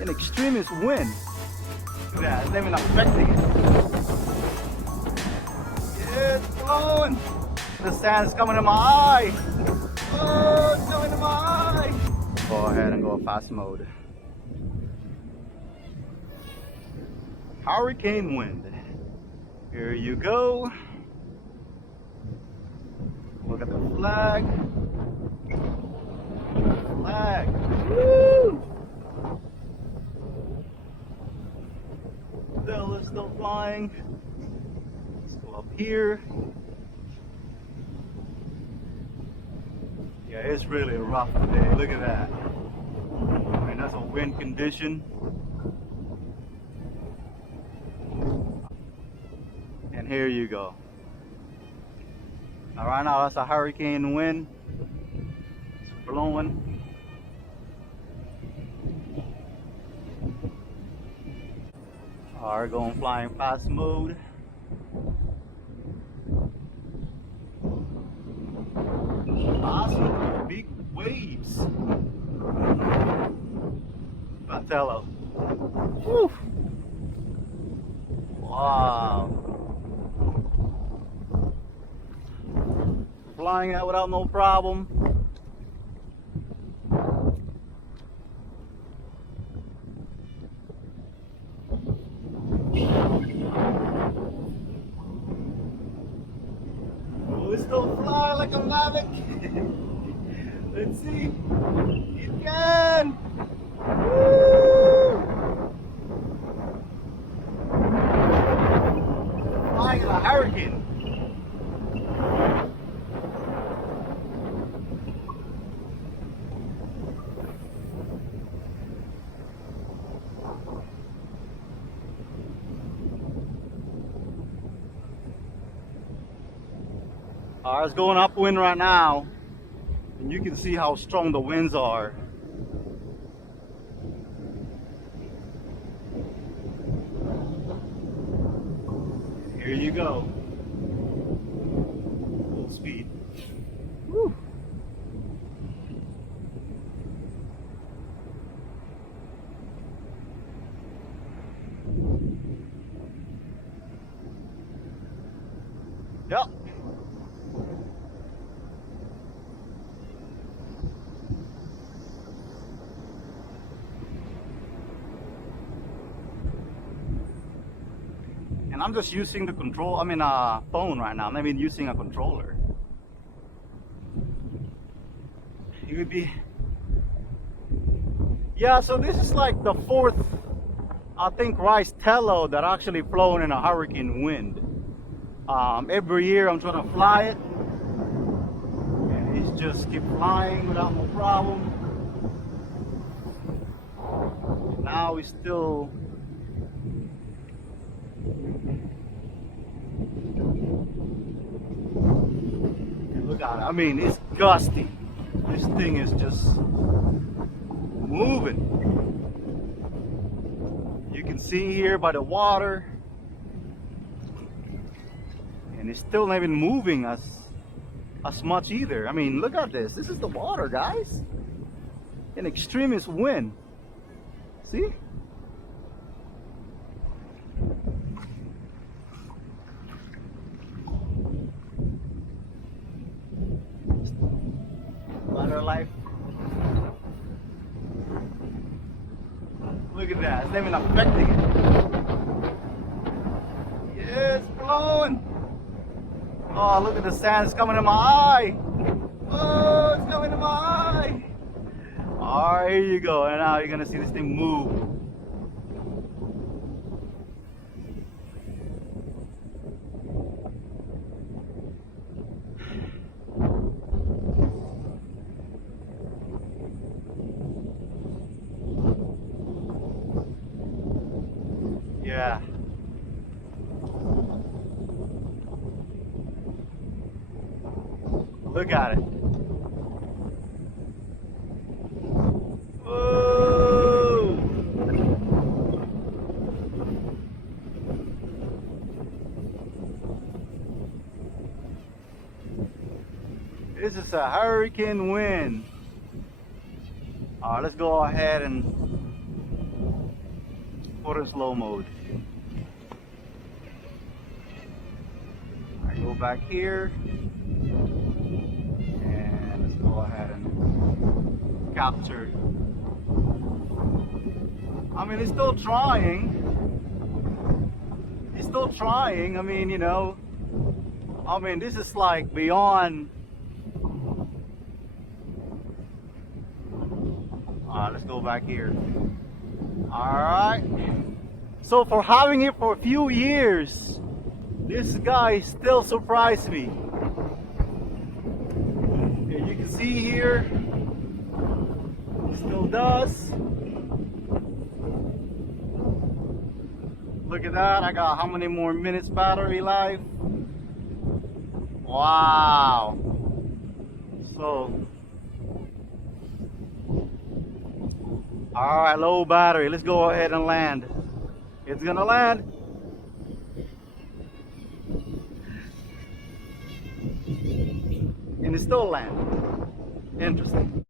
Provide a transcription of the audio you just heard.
An extremist wind. Look at that, it's not even affecting it. Yeah, it's blowing. The sand is coming in my eye. Oh, it's coming in my eye. Go ahead and go fast mode. Hurricane wind. Here you go. Look at the flag. Flag. Woo! Tello's still flying. Let's go up here. Yeah, it's really rough today. Look at that. I mean, that's a wind condition. And here you go. Now, right now, that's a hurricane wind. It's blowing. Alright, going flying fast mode. Awesome, big waves. Tello. Whew. Wow. Flying out without no problem. Oh, it's still fly like a maverick. Let's see. It can. Woo! Flying in a hurricane. It's going upwind right now, and you can see how strong the winds are. Here you go. Full speed. Woo. Yep. And I'm just using the phone right now. I'm not even using a controller. It would be, yeah, so this is like the fourth, I think, Ryze Tello that actually flown in a hurricane wind. Every year I'm trying to fly it, and it's just keep flying without no problem. Now it's still, look at it. I mean, it's gusty. This thing is just moving. You can see here by the water, and it's still not even moving as much either. I mean, look at this. This is the water, guys. An extremist wind. See? Water life. Look at that. It's not even affecting it. Yeah, it's blowing. Oh, look at the sand. It's coming in my eye. Oh, it's coming in my eye. Alright, here you go. And now you're going to see this thing move. Yeah. Look at it. Whoa. This is a hurricane wind. Alright, let's go ahead and put in slow mode. I go back here and let's go ahead and capture. I mean, it's still trying. It's still trying. I mean, you know, I mean, this is like beyond. Alright, let's go back here. Alright. So for having it for a few years, this guy still surprised me. And you can see here, it still does. Look at that, I got how many more minutes battery life? Wow. So, alright, low battery. Let's go ahead and land. It's gonna land. And it's still landing. Interesting.